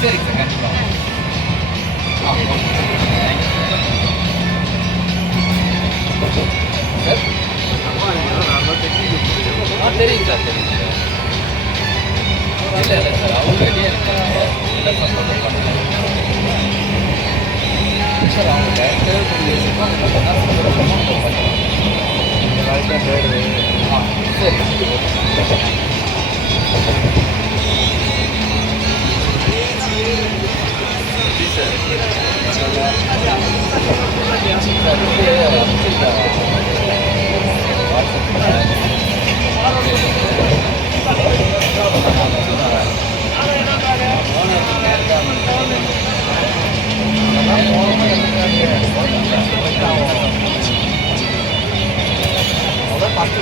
சரிங்க சார் கண்டிப்பாக. Okay thank you sir. தெரியுங்க சார் தெரியுங்க சார். இல்லை சார் அவங்க வெளியே இருக்காங்க. இல்லை சப்போர்ட் பண்ணுறாங்க சார். அவங்க டேரக்டர் கொஞ்சம் அவங்க சப்போர்ட் பண்ணுவாங்க. சரி பத்து